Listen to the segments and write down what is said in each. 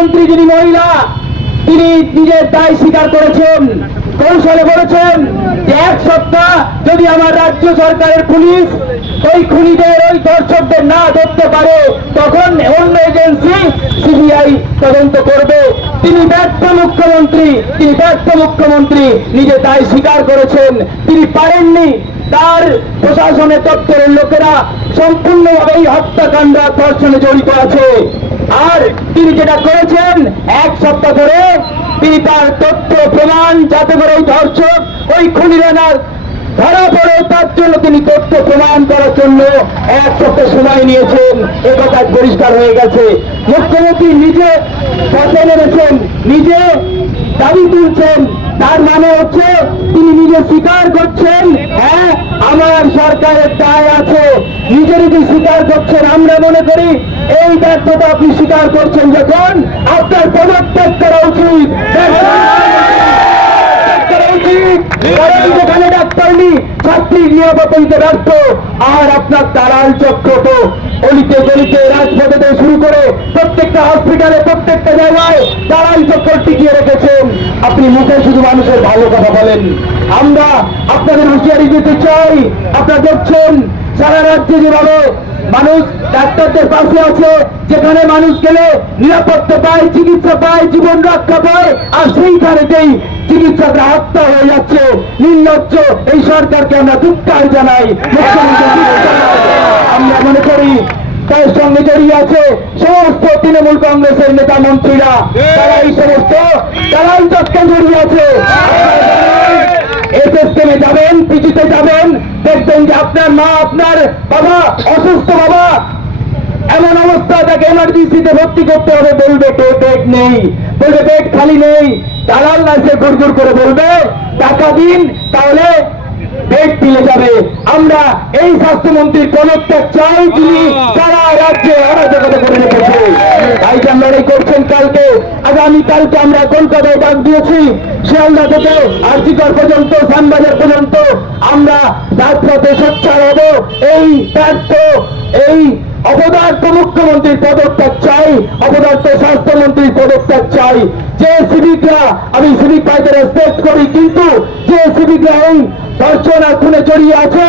মুখ্যমন্ত্রী যিনি মহিলা, তিনি নিজের দায় স্বীকার করেছেন, কৌশলে বলেছেন যে এক সপ্তাহ যদি আমার রাজ্য সরকারের পুলিশ ওই খুনিদের, ওই দর্শকদের না ধরতে পারে, তখন অন্য এজেন্সি সিবিআই তদন্ত করবে। তিনি ব্যর্থ মুখ্যমন্ত্রী নিজে দায় স্বীকার করেছেন, তিনি পারেননি। তার প্রশাসনের দপ্তরের লোকেরা সম্পূর্ণভাবে এই হত্যাকাণ্ড, ধর্ষণে জড়িত আছে। আর তিনি যেটা করেছেন, এক সপ্তাহ ধরে তিনি তার তথ্য প্রমাণ, যাতে করে ওই ধর্ষক, ওই খুনিরা না ধরা পড়ে, তার জন্য তিনি তথ্য প্রমাণ করার জন্য এক সপ্তাহ সময় নিয়েছেন। একথা পরিষ্কার হয়ে গেছে। মুখ্যমন্ত্রী নিজে পথে নেমেছেন, নিজে দাবি তুলছেন, তার মানে হচ্ছে তিনি নিজে স্বীকার করছেন, হ্যাঁ আমার সরকারের দায় আছে। নিজে নিজে স্বীকার করছেন। আমরা মনে করি এই ব্যর্থতা আপনি স্বীকার করছেন যখন, আপনার পদত্যাগ করা উচিত। যেখানে ডাক্তার নেই, ছাত্রীর নিরাপত্তা দিতে ব্যর্থ, আর আপনার দালাল চক্র তো অলিতে গলিতে, রাজপথে শুরু করে প্রত্যেকটা হসপিটালে, প্রত্যেকটা জায়গায় দালাল চক্র টিকিয়ে রেখেছেন। আপনি মুখে শুধু মানুষের ভালো কথা বলেন। আমরা আপনাদের হুঁশিয়ারি দিতে চাই। আপনারা দেখছেন সারা রাজ্যে যেভাবে মানুষ ডাক্তারদের পাশে আছে, যেখানে মানুষ গেলে নিরাপত্তা পায়, চিকিৎসা পায়, জীবন রক্ষা পায়, আর সেইখানেতেই চিকিৎসকরা হত্যা হয়ে যাচ্ছে। নির্লজ্জ এই সরকারকে আমরা ধিক্কার জানাই। আমরা মনে করি তার সঙ্গে জড়িয়ে আছে সমস্ত তৃণমূল কংগ্রেসের নেতা মন্ত্রীরা, তারা এই সমস্ত দালাল চক্রে জড়িয়ে আছে। এসএসকেমে যাবেন, পিজিতে যাবেন, দেখবেন যে আপনার মা, আপনার বাবা অসুস্থ, বাবা এমন অবস্থা, তাকে এমার্জেন্সিতে ভর্তি করতে হবে, বলবে বেড নেই, বলবে বেড খালি নেই। দালাল নার্সে গুড়গুড় করে বলবে টাকা দিন, তাহলে বেড দিলে যাবে। আমরা এই স্বাস্থ্যমন্ত্রীর পদত্যাগ চাই, যিনি সারা রাজ্যে অরাজকতা করে রেখেছে। তাই লড়াই করছেন। কালকে, আগামীকালকে আমরা কলকাতায় ডাক দিয়েছি, শিয়ালদা থেকে আরজিকর পর্যন্ত, শ্যামবাজার পর্যন্ত আমরা রাজপথে সোচ্চার হব। এই ব্যর্থ, এই অপদার্থ মুখ্যমন্ত্রীর পদত্যাগ চাই, অপদার্থ স্বাস্থ্যমন্ত্রীর পদত্যাগ চাই। যে সিভিকরা, আমি সিভিক ভাইদের রেসপেক্ট করি, কিন্তু যে সিভিকরা এই ধর্ষণ আর খুনে জড়িয়ে আছে,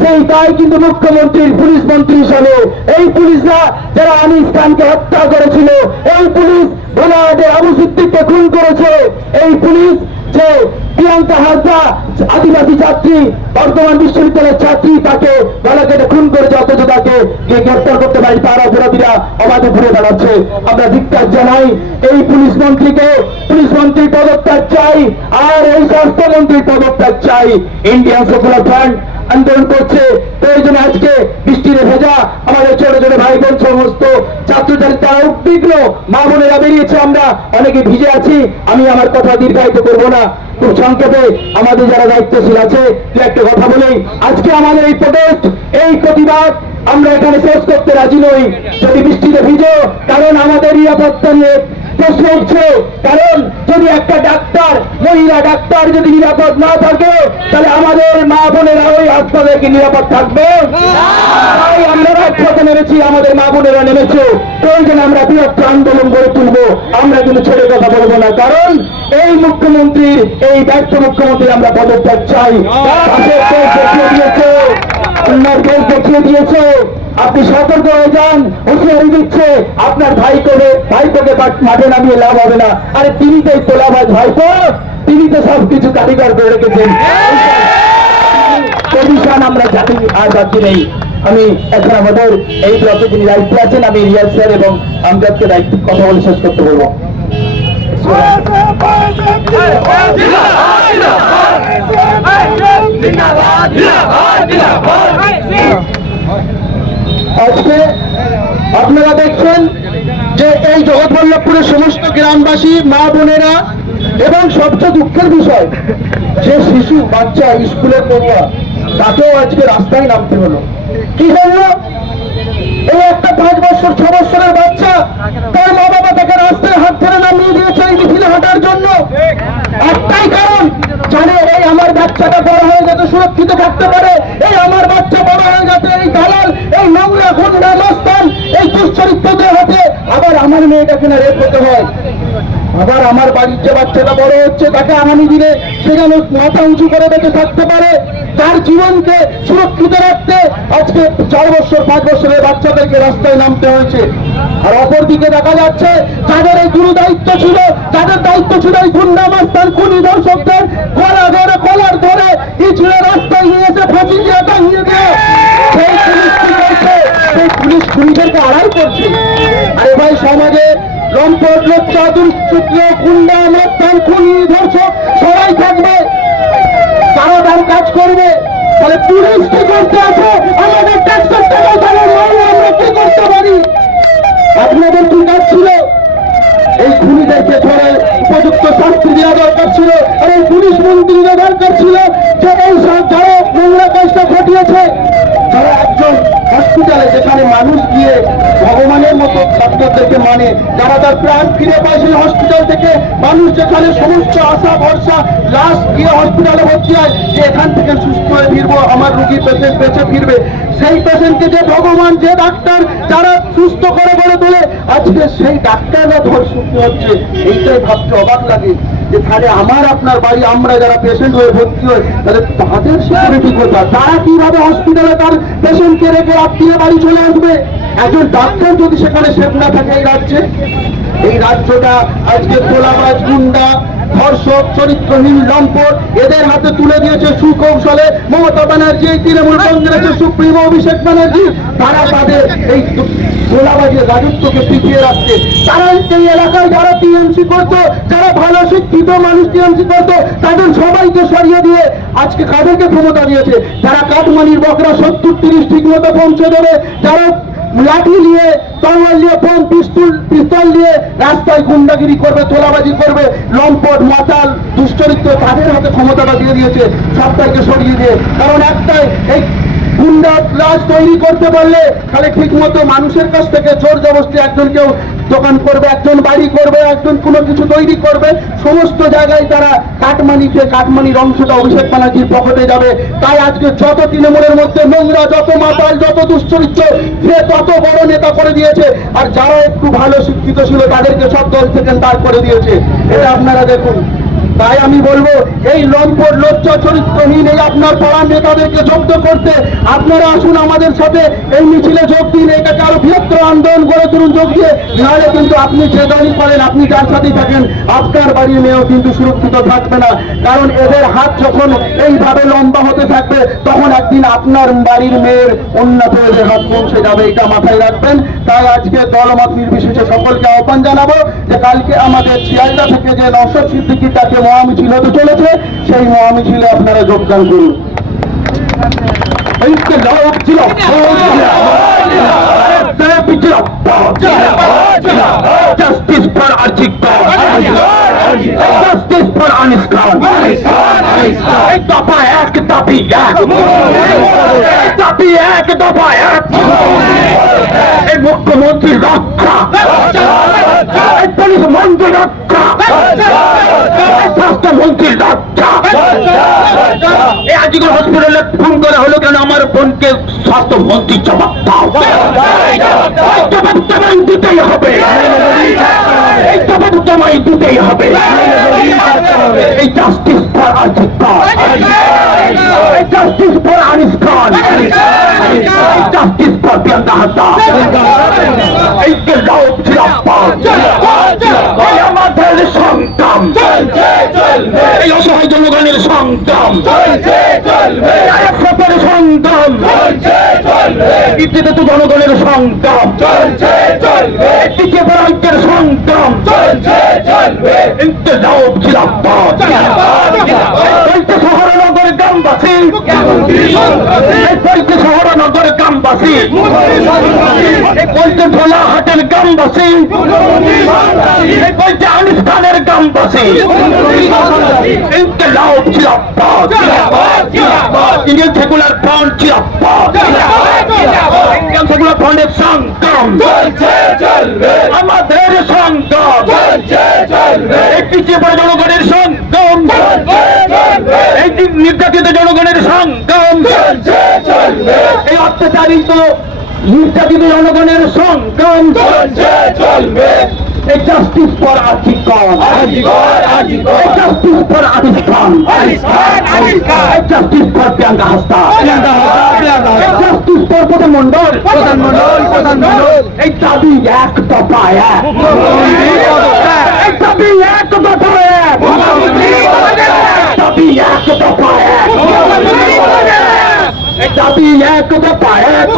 সেই দায় কিন্তু মুখ্যমন্ত্রীর, পুলিশ মন্ত্রী হিসাবে। এই পুলিশরা যারা আনিস খানকে হত্যা করেছিল, এই পুলিশ ভোলাহাটের আবু সিদ্দিককে খুন করেছে, এই পুলিশ যে প্রিয়াঙ্কা হাজরা আদিবাসী ছাত্রী, বর্ধমান বিশ্ববিদ্যালয়ের ছাত্রী, তাকে গলা কেটে খুন করেছে, অথচ তাকে গ্রেফতার করতে পারি, তার অপরাধীরা অবাধে ঘুরে বেড়াচ্ছে। আমরা ধিক্কার জানাই এই পুলিশ মন্ত্রীকে, পুলিশ মন্ত্রীর পদত্যাগ চাই, আর এই স্বাস্থ্যমন্ত্রীর পদত্যাগ চাই। ইন্ডিয়ান সেকুলার ফ্রন্ট আন্দোলন করছে। প্রয়োজনে আজকে বৃষ্টিতে ভেজা আমাদের ছোট ছোট ভাই বোন, সমস্ত ছাত্রছাত্রী, তারা উদ্বিগ্ন, মা বোনেরা বেরিয়েছে, আমরা অনেকে ভিজে আছি। আমি আমার কথা দীর্ঘায়িত করবো না, খুব সংক্ষেপে আমাদের যারা দায়িত্বশীল আছে একটা কথা বলেই আজকে আমাদের এই প্রোটেস্ট, এই প্রতিবাদ আমরা এখানে শেষ করতে রাজি নই। যদি বৃষ্টিতে ভিজো, কারণ আমাদের নিরাপত্তা নিয়ে প্রশ্ন উঠছে। কারণ যদি একটা ডাক্তার, মহিলা ডাক্তার যদি নিরাপদ না থাকে, তাহলে আমাদের মা বোনেরা ওই হাসপাতালে কি নিরাপদ থাকবে? তাই আমরা রাজপথে নেমেছি, আমাদের মা বোনেরা নেমেছে। প্রয়োজনে আমরা বৃহত্ত আন্দোলন গড়ে তুলবো। আমরা কিন্তু ছেড়ে কথা বলবো না, কারণ এই মুখ্যমন্ত্রীর, এই ব্যর্থ মুখ্যমন্ত্রী আমরা পদত্যাগ চাই। দেখিয়ে দিয়েছে, অন্যার দেশ দেখিয়ে দিয়েছে। আপনি সতর্ক হয়ে যান, হুঁশিয়ারি দিচ্ছে। আপনার ভাইপোকে মাঠে নামিয়ে লাভ হবে না। আরে তিনি তো তোলাবাজ ভাইপো, তিনি তো সবকিছু কারিগর করে রেখেছেন। পজিশন আমরা জানি আর বাকি নেই। আমি এখন আমাদের এই ব্লকে যিনি দায়িত্বে আছেন, আমি রিয়াজ স্যার এবং আমজাদকে দায়িত্ব কথা বলে শেষ করতে বলবো। আজকে আপনারা দেখছেন যে এই জগৎবল্লভপুরের সমস্ত গ্রামবাসী, মা বোনেরা, এবং সবচেয়ে দুঃখের বিষয় যে শিশু বাচ্চা স্কুলের পড়ুয়া, তাকেও আজকে রাস্তায় নামতে হলো। কি জন্য? এই একটা 5 বছর 6 বছরের বাচ্চা, তার মা বাবা তাকে রাস্তায় হাত ধরে নামিয়ে দিয়েছে এই মিছিলে হাঁটার জন্য। একটাই কারণ, জানে এই আমার বাচ্চাটা বড় হয়ে যাতে সুরক্ষিত থাকতে পারে, এই আমার বাচ্চা বড় হয়ে যাতে এই দালাল, এই নোংরা গুন্ডা মস্তান, এই দুশ্চরিত্রদের হাতে আবার আমার মেয়েটাকে না রেপ হতে হয়, আবার আমার বাড়ির যে বাচ্চাটা বড় হচ্ছে তাকে আগামী দিনে সেখানে মাথা উঁচু করে বেঁচে থাকতে পারে, তার জীবনকে সুরক্ষিত রাখতে আজকে 4 বছর 5 বছরের বাচ্চাদেরকে রাস্তায় নামতে হয়েছে। আর অপরদিকে দেখা যাচ্ছে যাদের এই গুরু দায়িত্ব ছিল, যাদের দায়িত্ব ছিল এই গুন্ডা মাস্তান খুনি দর্শকদের কলার ধরে ইঁচড়ে রাস্তায় নিয়ে এসে ফাঁসি দিয়ে টাঙিয়ে দিয়ে সেই পুলিশ কি করছে, সেই পুলিশ খুনিদেরকে আড়াই করছে। আরে ভাই, সমাজে লম্পট লোচ্চা দুষ্কৃতী গুন্ডা মাস্তান খুনি ধর্ষক সবাই থাকবে, তারা তার কাজ করবে। তাহলে পুলিশ কি করতে আছে? আমাদের ট্যাক্সের টাকা তাহলে আমরা কি করতে পারি? আপনাদের কি কাজ ছিল? এই খুনিদেরকে ধরে উপযুক্ত শাস্তি দেওয়া দরকার ছিল। আর এই পুলিশ মন্ত্রীরা দরকার ছিল যে এই যারা নোংরা কাজটা ঘটিয়েছে, যারা একজন হসপিটালে যেখানে মানুষ গিয়ে ভগবানের মতো ডাক্তারদেরকে মানে, যারা তার প্রাণ ফিরে পায় সেই হসপিটাল থেকে, মানুষ যেখানে সমস্ত আশা ভরসা লাশ গিয়ে হসপিটালে ভর্তি হয় যে এখান থেকে সুস্থ হয়ে ফিরবো, আমার রুগী পেশেন্ট বেঁচে ফিরবে, সেই পেশেন্টকে যে ভগবান যে ডাক্তার যারা সুস্থ করে বলে তোলে, আজকে সেই ডাক্তাররা ধর্ষক হচ্ছে। এইটাই ভাবতে অবাক লাগে যে তাহলে আমার আপনার বাড়ি আমরা যারা পেশেন্ট হয়ে ভর্তি হই, তাহলে তাদের সিকিউরিটি কোথায়? তারা কিভাবে হসপিটালে তার পেশেন্টকে রেখে আত্মীয় বাড়ি চলে আসবে? একজন ডাক্তার যদি সেখানে সেফ না থাকে এই রাজ্যে, এই রাজ্যটা আজকে তোলাবাজ গুন্ডা ধর্ষক চরিত্রহীন লম্পট এদের হাতে তুলে দিয়েছে সুকৌশলে মমতা ব্যানার্জি, তৃণমূল কংগ্রেসের সুপ্রিমো অভিষেক ব্যানার্জি। তারা তাদের এই তোলাবাজের রাজত্বকে টিকিয়ে রাখছে। তারা এই এলাকায় যারা টিএমসি করতো, যারা ভালো শিক্ষিত মানুষ টিএমসি করতো, তাদের সবাইকে সরিয়ে দিয়ে আজকে কাদেরকে ক্ষমতা দিয়েছে? যারা কাটমানির বকরা 70-30 ঠিক মতো পৌঁছে দেবে, যারা লাঠি নিয়ে তলোয়ার নিয়ে পিস্তল নিয়ে রাস্তায় গুন্ডাগিরি করবে, তোলাবাজি করবে, লম্পট মাতাল দুশ্চরিত্র, তাদের হাতে ক্ষমতাটা দিয়ে দিয়েছে সরকারকে সরিয়ে দিয়ে। কারণ একটাই, এই গুন্ডা রাজ তৈরি করতে পারলে তাহলে ঠিক মতো মানুষের কাছ থেকে জোর জবরদস্তি একজন কেউ দোকান করবে, একজন বাড়ি করবে, একজন কোনো কিছু তৈরি করবে, সমস্ত জায়গায় তারা কাটমানির অংশটা অভিষেক ব্যানার্জির পকেটে যাবে। তাই আজকে যত তৃণমূলের মধ্যে নোংরা, যত মাতাল, যত দুশ্চরিত্র, সে তত বড় নেতা করে দিয়েছে। আর যারা একটু ভালো শিক্ষিত ছিল তাদেরকে সব দল থেকে দাঁড় করে দিয়েছে। এটা আপনারা দেখুন। তাই আমি বলবো, এই লম্পট লজ্জা চরিত্রহীন এই আপনার পাড়ার নেতাদেরকে জব্দ করতে আপনারা আসুন আমাদের সাথে, এই মিছিলে যোগ দিন, এটাকে আরো বৃহত্তর আন্দোলন গড়ে তুলুন যোগ দিয়ে। নাহলে কিন্তু আপনি যে দলই করেন, আপনি যার সাথেই থাকেন, আপনার বাড়ির মেয়েও কিন্তু সুরক্ষিত থাকবে না। কারণ এদের হাত যখন এইভাবে লম্বা হতে থাকবে, তখন একদিন আপনার বাড়ির মেয়ের উন্নত এদের হাত পৌঁছে যাবে, এটা মাথায় রাখবেন। তাই আজকে দলমত নির্বিশেষে সকলকে আহ্বান জানাবো যে কালকে আমাদের শিয়ালদা থেকে যে নওশাদ সিদ্দিকীর ডাকে মহামিছিল হতে চলেছে, সেই মহামিছিলে আপনারা যোগদান করুন। Justice for Archik Kaur, Justice for Anis Khan, एक दफा एक दाबी एक दफा एक এই মুখ্যমন্ত্রী রক্ষা, এই পুলিশ মন্ত্রী রক্ষা, এই স্বাস্থ্যমন্ত্রী রক্ষা। এই আজিগর হসপিটালে ফোন করা হলো কেন? আমার বোনকে স্বাস্থ্যমন্ত্রী জবাব দাও, জবাব তোমায় দিতেই হবে, এই জবাব তোমায় দিতেই হবে। এই জাস্টিস ফর আরজিৎ কর, এই জাস্টিস ফর আনিস খান, এই জাস্টিস ফর প্রিয়াঙ্কা হাসদা, এই যে লোক জিরাপ্পান, এই আমাদের সংগ্রাম, এই অসহায় জনগণের সংগ্রাম, সতের সংগ্রাম, ইতিতে জনগণের সংগ্রাম, এটিকে বরাইকের সংগ্রাম, ইনকিলাব জিরাপ্পান, বলছে শহরনগর গ্রামবাসী, বলছে শহরনগর গ্রামবাসী, বলছে ভোলাহাটের গ্রামবাসী, বলছে আনিস খানের গ্রামবাসী, ইনকিলাব জিরাপ্পান, ইন্ডিয়ান সেকুলার ফ্রন্ট জিরাপ্পান, ইন্ডিয়ান সেকুলার ফ্রন্টের সংগ্রাম আমাদের সংগ্রাম, এই পিছিয়ে পড়ে জনগণের সংগ্রাম, এই নির্যাতিত জনগণের সংগ্রাম চলবে এই অত্যাচারিত নির্যাতিত জনগণের সংগ্রাম চলছে চলবে এই জাস্টিস ফর আর্থিক আজিগর আজিগর জাস্টিস ফর আর্থিক আবিষ্কার justice for Priyanka Hansda justice for প্রধানমন্ডল এই দাবি এক দফা এক এই দাবি এক দফা এক দাবি এক দফা এক এই দাবি এক দফা এক